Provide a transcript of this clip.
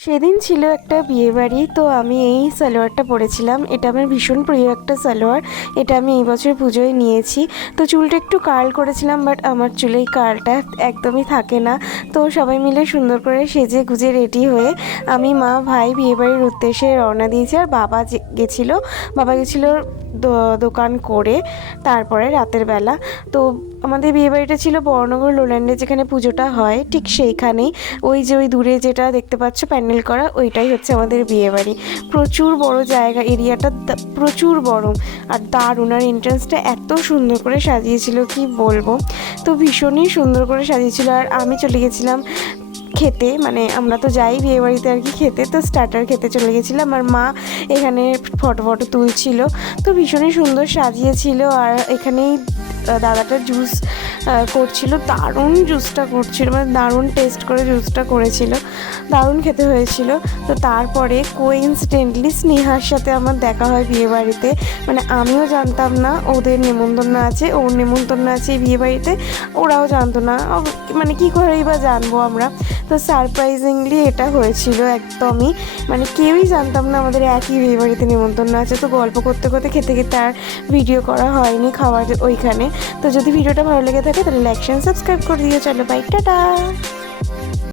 সেদিন ছিল একটা বিয়েবাড়ি, তো আমি এই সালোয়ারটা পরেছিলাম। এটা আমার ভীষণ প্রিয় একটা সালোয়ার। এটা আমি এই বছর পুজোয় নিয়েছি। তো চুলটা একটু কার্ল করেছিলাম, বাট আমার চুলে এই কার্লটা একদমই থাকে না। তো সবাই মিলে সুন্দর করে সেজে গুজে রেডি হয়ে আমি, মা, ভাই বিয়েবাড়ির উদ্দেশ্যে রওনা দিয়েছি। আর বাবা গেছিলো দোকান করে তারপরে রাতের বেলা। তো আমাদের বিয়েবাড়িটা ছিল বড়নগর লোল্যান্ডে, যেখানে পুজোটা হয় ঠিক সেইখানেই। ওই দূরে যেটা দেখতে পাচ্ছ প্যান্ডেল করা, ওইটাই হচ্ছে আমাদের বিয়েবাড়ি। প্রচুর বড় জায়গা, এরিয়াটা প্রচুর বড় আর দারুণ। আর এন্ট্রান্সটা এত সুন্দর করে সাজিয়েছিল কি বলবো। তো ভীষণই সুন্দর করে সাজিয়েছিল। আর আমি চলে গেছিলাম খেতে, মানে আমরা তো যাই বিয়েবাড়িতে আর কি খেতে, তো স্টার্টার খেতে চলে গেছিলাম। আর মা এখানে ফটো তুলছিল। তো ভীষণই সুন্দর সাজিয়েছিল। আর এখানেই দাদাটা জুস করছিল, দারুণ জুসটা করছিল, মানে দারুণ টেস্ট করে জুসটা করেছিল, দারুণ খেতে হয়েছিল। তো তারপরে কোইন্সিডেন্টলি স্নেহার সাথে আমার দেখা হয় বিয়েবাড়িতে। মানে আমিও জানতাম না ওদের নেমন্তন্ন আছে, ওর নেমন্তন্ন আছে এই বিয়েবাড়িতে, ওরাও জানতো না, মানে কী করেই বা জানবো আমরা। তো সারপ্রাইজিংলি এটা হয়েছিল একদমই, মানে কেউই জানতাম না আমাদের একই বিয়েবাড়িতে নেমন্তন্ন আছে। তো গল্প করতে করতে খেতে খেতে আর ভিডিও করা হয়নি খাওয়ার ওইখানে। তো যদি ভিডিওটা ভালো লেগে থাকে তাহলে লাইক শেয়ার সাবস্ক্রাইব করে দিও। চলো বাই, টাটা।